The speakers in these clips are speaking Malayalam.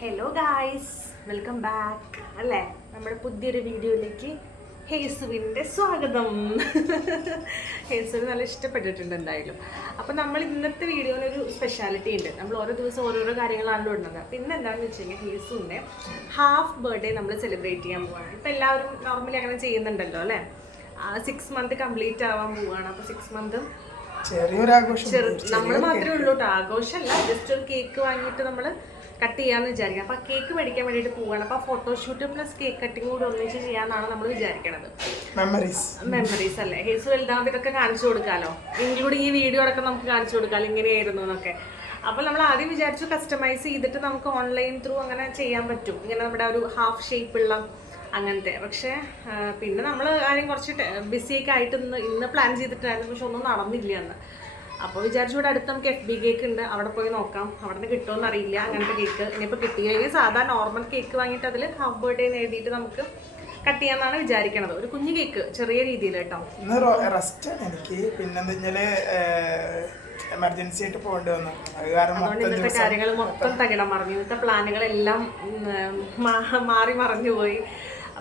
ഹലോ ഗായ്സ്, വെൽക്കം ബാക്ക് അല്ലേ നമ്മുടെ പുതിയൊരു വീഡിയോയിലേക്ക് ഹേസുവിൻ്റെ സ്വാഗതം. ഹേസുവിന് നല്ല ഇഷ്ടപ്പെട്ടിട്ടുണ്ട് എന്തായാലും. അപ്പോൾ നമ്മൾ ഇന്നത്തെ വീഡിയോയിലൊരു സ്പെഷ്യാലിറ്റി ഉണ്ട്. നമ്മൾ ഓരോ ദിവസം ഓരോരോ കാര്യങ്ങളാണ് ഇടുന്നത്. പിന്നെ എന്താണെന്ന് വെച്ച് കഴിഞ്ഞാൽ ഹേസുവിൻ്റെ ഹാഫ് ബർത്ത്ഡേ നമ്മൾ സെലിബ്രേറ്റ് ചെയ്യാൻ പോവുകയാണ്. ഇപ്പോൾ എല്ലാവരും നോർമലി അങ്ങനെ ചെയ്യുന്നുണ്ടല്ലോ അല്ലേ. 6 month കംപ്ലീറ്റ് ആവാൻ പോവുകയാണ്. അപ്പോൾ 6 month ചെറിയൊരു ആഘോഷം നമ്മൾ മാത്രമേ ഉള്ളൂ കേട്ടോ. ആഘോഷമല്ല, ജസ്റ്റ് ഒരു കേക്ക് വാങ്ങിയിട്ട് നമ്മൾ കട്ട് ചെയ്യാമെന്ന് വിചാരിക്കാം. അപ്പോൾ കേക്ക് മേടിക്കാൻ വേണ്ടിയിട്ട് പോവുകയാണ്. അപ്പോൾ ഫോട്ടോഷൂട്ട് പ്ലസ് കേക്ക് കട്ടിങ് കൂടി ഒന്നിച്ച് ചെയ്യാമെന്നാണ് നമ്മൾ വിചാരിക്കണത്. മെമ്മറീസ് അല്ലേ. ഹേസ് വലുതാകുമ്പോൾ ഇതൊക്കെ കാണിച്ചു കൊടുക്കാമല്ലോ. ഇൻക്ലൂഡിങ് ഈ വീഡിയോ അടക്കം നമുക്ക് കാണിച്ചു കൊടുക്കാമല്ലോ ഇങ്ങനെയായിരുന്നു എന്നൊക്കെ. അപ്പോൾ നമ്മൾ ആദ്യം വിചാരിച്ചു കസ്റ്റമൈസ് ചെയ്തിട്ട് നമുക്ക് ഓൺലൈൻ ത്രൂ അങ്ങനെ ചെയ്യാൻ പറ്റും, ഇങ്ങനെ നമ്മുടെ ഒരു ഹാഫ് ഷേപ്പുള്ള അങ്ങനത്തെ. പക്ഷേ പിന്നെ നമ്മൾ കാര്യം കുറച്ച് ബിസിയൊക്കെ ആയിട്ട് ഇന്ന് പ്ലാൻ ചെയ്തിട്ടായിരുന്നു, പക്ഷെ ഒന്നും നടന്നില്ല എന്ന്. അപ്പോൾ വിചാരിച്ചു ഇവിടെ അടുത്ത് നമുക്ക് FB കേക്ക് ഉണ്ട്, അവിടെ പോയി നോക്കാം. അവിടെ നിന്ന് കിട്ടുമെന്ന് അറിയില്ല അങ്ങനത്തെ കേക്ക്. ഇനിയിപ്പോൾ കിട്ടി കഴിഞ്ഞാൽ സാധാ നോർമൽ കേക്ക് വാങ്ങിയിട്ട് അതിൽ ഹാഫ് ബർത്ത്ഡേ എന്ന് എഴുതിയിട്ട് നമുക്ക് കട്ട് ചെയ്യാമെന്നാണ് വിചാരിക്കണത്. ഒരു കുഞ്ഞു കേക്ക് ചെറിയ രീതിയിൽ കേട്ടോ. എനിക്ക് പിന്നെന്താ എമർജൻസി ആയിട്ട് പോകേണ്ടി വന്നു. അതുകൊണ്ട് ഇന്നത്തെ കാര്യങ്ങൾ മൊത്തം തകിടം മറിഞ്ഞു. ഇന്നത്തെ പ്ലാനുകളെല്ലാം മാറി മറിഞ്ഞു പോയി.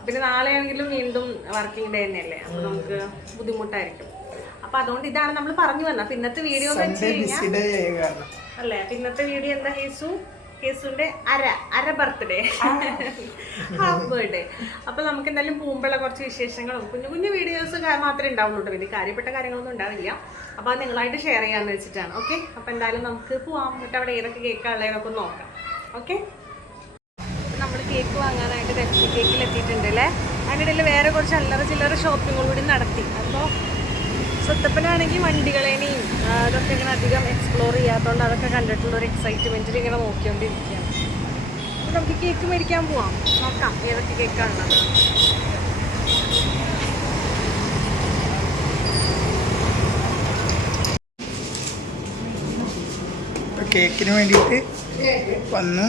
പിന്നെ നാളെ ആണെങ്കിലും വീണ്ടും വർക്കിംഗ് ഡേ തന്നെയല്ലേ, അപ്പോൾ നമുക്ക് ബുദ്ധിമുട്ടായിരിക്കും. അപ്പൊ അതുകൊണ്ട് ഇതാണ് നമ്മൾ പറഞ്ഞു വന്നത്. പിന്നത്തെ വീഡിയോ അല്ലേ, പിന്നത്തെ വീഡിയോ എന്താ, ഹേസുവിന്റെ അര ബർത്ത്ഡേ, ഹാഫ് ബർത്ത്ഡേ. അപ്പൊ നമുക്ക് എന്തായാലും പോകുമ്പോഴുള്ള കുറച്ച് വിശേഷങ്ങളും കുഞ്ഞു കുഞ്ഞു വീഡിയോസ് മാത്രമേ ഉണ്ടാവുള്ളൂ. വലിയ കാര്യപ്പെട്ട കാര്യങ്ങളൊന്നും ഉണ്ടാവില്ല. അപ്പൊ അത് നിങ്ങളായിട്ട് ഷെയർ ചെയ്യാന്ന് വെച്ചിട്ടാണ്. ഓക്കെ, അപ്പൊ എന്തായാലും നമുക്ക് പോവാം. എന്നിട്ട് അവിടെ ഏതൊക്കെ കേക്കാണുള്ളതൊക്കെ നോക്കാം. ഓക്കെ, നമ്മൾ കേക്ക് വാങ്ങാനായിട്ട് FB കേക്കിൽ എത്തിയിട്ടുണ്ട് അല്ലേ. അതിനിടയിൽ വേറെ കുറച്ച് അല്ലറ ചില്ലറ ഷോപ്പിങ്ങും കൂടി നടത്തി. അപ്പോൾ സ്വത്തപ്പനാണെങ്കിൽ വണ്ടികളേനെയും അതൊക്കെ ഇങ്ങനെ അധികം എക്സ്പ്ലോർ ചെയ്യാത്തതുകൊണ്ട് അതൊക്കെ കണ്ടിട്ടുള്ള ഒരു എക്സൈറ്റ്മെൻറ്റിൽ ഇങ്ങനെ നോക്കിക്കൊണ്ടിരിക്കുകയാണ്. അപ്പോൾ നമുക്ക് കേക്ക് മേടിക്കാൻ പോവാം, നോക്കാം ഏതൊക്കെ കേക്കാണുള്ളത്. കേക്കിന് വേണ്ടിയിട്ട് വന്ന്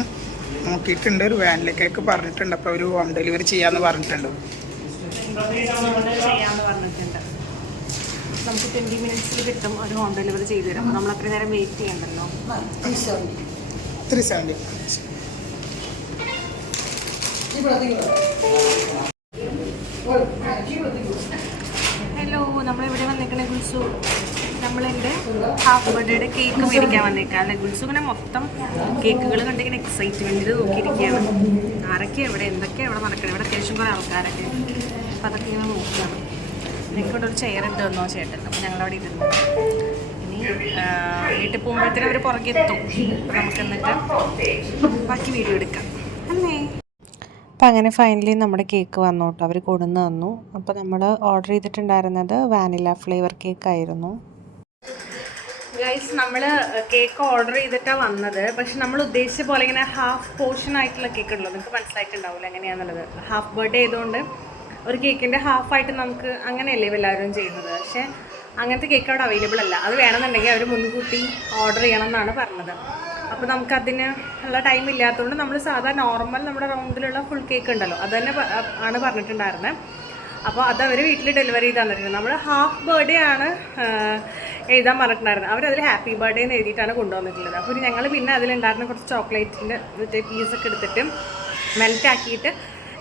നോക്കിയിട്ടുണ്ട്. ഒരു വാനില കേക്ക് പറഞ്ഞിട്ടുണ്ട്. അപ്പോൾ ഒരു ഹോം ഡെലിവറി ചെയ്യാമെന്ന് പറഞ്ഞിട്ടുണ്ട്. നമുക്ക് 20 minutes കിട്ടും, ഒരു ഹോം ഡെലിവറി ചെയ്തു തരും. നമ്മൾ അത്രയും നേരം വെയിറ്റ് ചെയ്യണ്ടല്ലോ. 370. ഹലോ, നമ്മളിവിടെ വന്നേക്കണേ ഗുൽസു. നമ്മളെൻ്റെ ഹാഫ് ബർത്ത്ഡേയുടെ കേക്ക് മേടിക്കാൻ വന്നേക്കാം അല്ലെ. ഗുൽസു ഇങ്ങനെ മൊത്തം കേക്കുകൾ കണ്ടിങ്ങനെ എക്സൈറ്റ്മെൻറ്റിൽ നോക്കിയിരിക്കുകയാണ്. ആരൊക്കെ എവിടെ എന്തൊക്കെയാണ് ഇവിടെ നടക്കുന്നത്. ഇവിടെ അത്യാവശ്യം കുറേ ആൾക്കാരൊക്കെ. അപ്പോൾ അതൊക്കെ ഇങ്ങനെ നോക്കുകയാണ്. എനിക്കിവിടെ ഒരു ചെയർ ഉണ്ട് തന്നോ ചേട്ടൻ. അപ്പോൾ ഞങ്ങളവിടെ ഇരുന്നു. ഇനി വീട്ടിൽ പോകുമ്പോഴത്തേനും അവർ പുറകെ എത്തും. അപ്പോൾ നമുക്ക് എന്നിട്ട് ബാക്കി വീഡിയോ എടുക്കാം അല്ലേ. അപ്പോൾ അങ്ങനെ ഫൈനലി നമ്മുടെ കേക്ക് വന്നു കേട്ടോ. അവർ കൊണ്ടുവന്ന് തന്നു. അപ്പോൾ നമ്മൾ ഓർഡർ ചെയ്തിട്ടുണ്ടായിരുന്നത് വാനില ഫ്ലേവർ കേക്കായിരുന്നു. ഗൈസ്, നമ്മൾ കേക്ക് ഓർഡർ ചെയ്തിട്ടാണ് വന്നത്. പക്ഷെ നമ്മൾ ഉദ്ദേശിച്ച പോലെ ഇങ്ങനെ ഹാഫ് പോർഷൻ ആയിട്ടുള്ള കേക്ക് ഉണ്ടല്ലോ, നിങ്ങൾക്ക് മനസ്സിലായിട്ടുണ്ടാവില്ല എങ്ങനെയാണെന്നുള്ളത്. ഹാഫ് ബർത്ത്ഡേ ആയതുകൊണ്ട് ഒരു കേക്കിൻ്റെ ഹാഫായിട്ട് നമുക്ക് അങ്ങനെയല്ലേ എല്ലാവരും ചെയ്യുന്നത്. പക്ഷേ അങ്ങനത്തെ കേക്ക് അവിടെ അവൈലബിൾ അല്ല. അത് വേണമെന്നുണ്ടെങ്കിൽ അവർ മുൻകൂട്ടി ഓർഡർ ചെയ്യണം എന്നാണ് പറഞ്ഞത്. അപ്പോൾ നമുക്കതിന് ഉള്ള ടൈം ഇല്ലാത്തതുകൊണ്ട് നമ്മൾ സാധാ നോർമൽ നമ്മുടെ റൗണ്ടിലുള്ള ഫുൾ കേക്ക് ഉണ്ടല്ലോ അത് തന്നെ ആണ് പറഞ്ഞിട്ടുണ്ടായിരുന്നത്. അപ്പോൾ അതവർ വീട്ടിൽ ഡെലിവറി ചെയ്ത് തന്നിട്ടുണ്ട്. നമ്മൾ ഹാഫ് ബർത്ത്ഡേ ആണ് എഴുതാൻ പറഞ്ഞിട്ടുണ്ടായിരുന്നത്. അവരതിൽ ഹാപ്പി ബർത്ത്ഡേ എന്ന് എഴുതിയിട്ടാണ് കൊണ്ടുവന്നിട്ടുള്ളത്. അപ്പോൾ ഞങ്ങൾ പിന്നെ അതിലുണ്ടായിരുന്ന കുറച്ച് ചോക്ലേറ്റിൻ്റെ പീസൊക്കെ എടുത്തിട്ട് മെൽറ്റ് ആക്കിയിട്ട്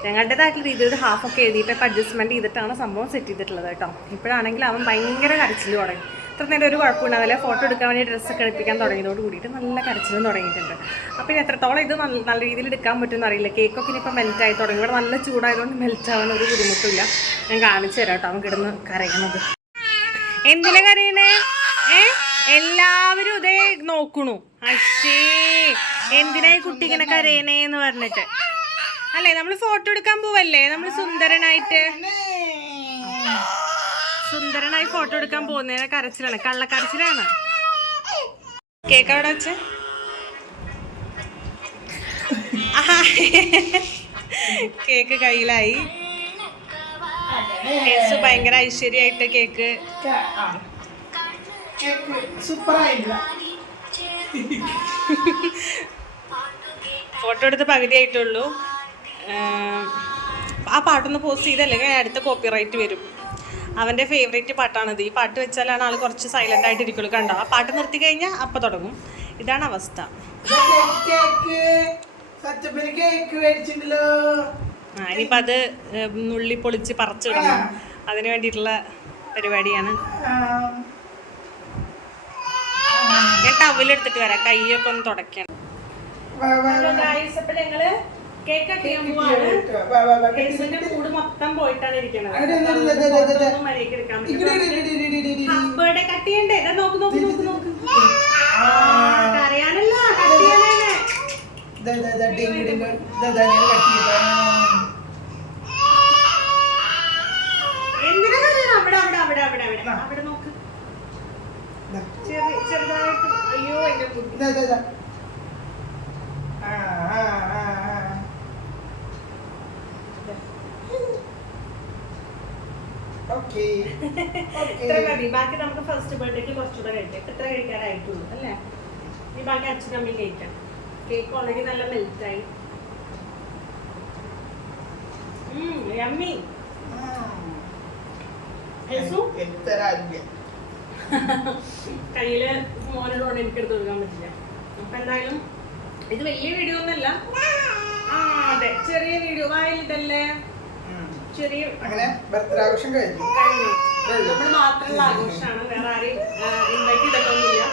ഞങ്ങളുടേതായിട്ടുള്ള രീതിയിൽ ഹാഫൊക്കെ എഴുതിയിട്ട് അഡ്ജസ്റ്റ്മെൻറ്റ് ചെയ്തിട്ടാണ് സംഭവം സെറ്റ് ചെയ്തിട്ടുള്ളത് കേട്ടോ. ഇപ്പോഴാണെങ്കിൽ അവൻ ഭയങ്കര കരച്ചിൽ തുടങ്ങി. ഇത്ര നേരം ഒരു കുഴപ്പമുണ്ടാവില്ല. ഫോട്ടോ എടുക്കാൻ വേണ്ടി ഡ്രസ്സൊക്കെ എടുപ്പിക്കാൻ തുടങ്ങിയതോട് കൂടിയിട്ട് നല്ല കരച്ചിലും തുടങ്ങിയിട്ടുണ്ട്. അപ്പോൾ ഇനി എത്രത്തോളം ഇത് നല്ല രീതിയിൽ എടുക്കാൻ പറ്റുമെന്ന് അറിയില്ല. കേക്കൊക്കെ ഇനിയിപ്പോൾ മെൽറ്റായി തുടങ്ങി. ഇവിടെ നല്ല ചൂടായതുകൊണ്ട് മെൽറ്റ് ആവാൻ ഒരു ബുദ്ധിമുട്ടില്ല. ഞാൻ കാണിച്ചു തരാം കേട്ടോ അവൻ കിടന്ന് കരയണത്. എന്തിനാ കരയണേ? എല്ലാവരും ഇതേ നോക്കണു. അശ്ശേ, എന്തിനായി കുട്ടി ഇങ്ങനെ കരയണേ എന്ന് പറഞ്ഞിട്ട് അല്ലേ. നമ്മൾ ഫോട്ടോ എടുക്കാൻ പോവല്ലേ, നമ്മൾ സുന്ദരനായി ഫോട്ടോ എടുക്കാൻ പോകുന്നതിന് കരച്ചിലാണ്, കള്ളക്കരച്ചിലാണ്. കേക്ക് അവിടെ വെച്ച് കേക്ക് കയ്യിലായി. കേസ് ഭയങ്കര ഐശ്വര്യമായിട്ട് കേക്ക് ഫോട്ടോ എടുത്ത് പകുതി ആയിട്ടുള്ളൂ. ആ പാട്ടൊന്ന് പോസ്റ്റ് ചെയ്തല്ലേ അടുത്ത കോപ്പിറൈറ്റ് വരും. അവൻ്റെ ഫേവറേറ്റ് പാട്ടാണിത്. ഈ പാട്ട് വെച്ചാലാണ് ആൾ കുറച്ച് സൈലൻ്റ് ആയിട്ട് ഇരിക്കുള്ളൂ. കണ്ടോ, ആ പാട്ട് നിർത്തി കഴിഞ്ഞാൽ അപ്പം തുടങ്ങും. ഇതാണ് അവസ്ഥ. അച്ഛപ്പന് കേക്ക് മേടിച്ചിട്ടുണ്ടല്ലോ. ഇനിയിപ്പോൾ അത് നുള്ളി പൊളിച്ച് പറിച്ചിടണം. അതിന് വേണ്ടിയിട്ടുള്ള പരിപാടിയാണ്. ഞാൻ ടവലെടുത്തിട്ട് വരാം, കൈയൊക്കെ ഒന്ന് തുടയ്ക്കണം. ഞങ്ങള് കേക്ക് കട്ട് ചെയ്യാൻ പോവാണ്. കേസിന്റെ കൂട് മൊത്തം പോയിട്ടാണ് ഇരിക്കുന്നത്. ബർത്ത്ഡേ കട്ട് ചെയ്യണ്ടേ? നോക്ക് നോക്ക് നോക്ക് നോക്ക്, അറിയാനല്ല കട്ട് ചെയ്യാനാണ്. എന്തിനാ അവിടെ അവിടെ അവിടെ അവിടെ അവിടെ അവിടെ നോക്ക്, ചെറുതായിട്ട്. അയ്യോ എന്റെ ഇത്ര മതി. ബാക്കി നമുക്ക് ഫസ്റ്റ് ബർത്ത്ഡേക്ക് കുറച്ചുകൂടെ കഴിക്കാം. ഇത്ര കഴിക്കാനായിട്ടുള്ളൂ അല്ലേ? ഇനി ബാക്കി അച്ഛനും അമ്മയും കഴിക്കാം. കേക്ക് ഓൾറെഡി നല്ല മെൽറ്റായി. യമ്മി. കയ്യില് മോനോട് എനിക്കെടുത്ത് കൊടുക്കാൻ പറ്റില്ല. അപ്പൊ എന്തായാലും ഇത് വലിയ വീഡിയോ ഒന്നല്ല. അതെ, ചെറിയ വീഡിയോ. വായിലിട്ടല്ലേ ചെറിയ ആഘോഷം കഴിഞ്ഞു. നമ്മൾ മാത്രമുള്ള ആഘോഷമാണ്. വേറെ ആരെയും ഇൻവൈറ്റ് ചെയ്തിട്ടൊന്നുമില്ല.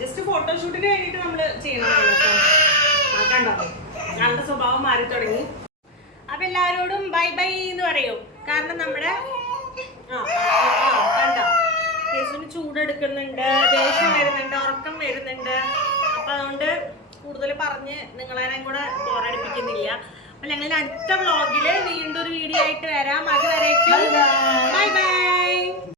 ജസ്റ്റ് ഫോട്ടോഷൂട്ടിന് വേണ്ടിയിട്ട് നമ്മള് ചെയ്യണതാണ്. കണ്ടോ, ഞങ്ങളുടെ സ്വഭാവം മാറി തുടങ്ങി. അപ്പൊ എല്ലാവരോടും ബൈ ബൈ എന്ന് പറയും. കാരണം നമ്മുടെ കണ്ടോ, കേസിന് ചൂടെടുക്കുന്നുണ്ട്, ദേഷ്യം വരുന്നുണ്ട്, ഉറക്കം വരുന്നുണ്ട്. അപ്പൊ അതുകൊണ്ട് കൂടുതൽ പറഞ്ഞ് നിങ്ങളേയും കൂടെ ബോറടിപ്പിക്കുന്നില്ല. അപ്പൊ ഞങ്ങൾ അടുത്ത വ്ളോഗില് വീണ്ടും ഒരു വീഡിയോ ആയിട്ട് വരാം. അതുവരേക്കും ബൈ ബൈ.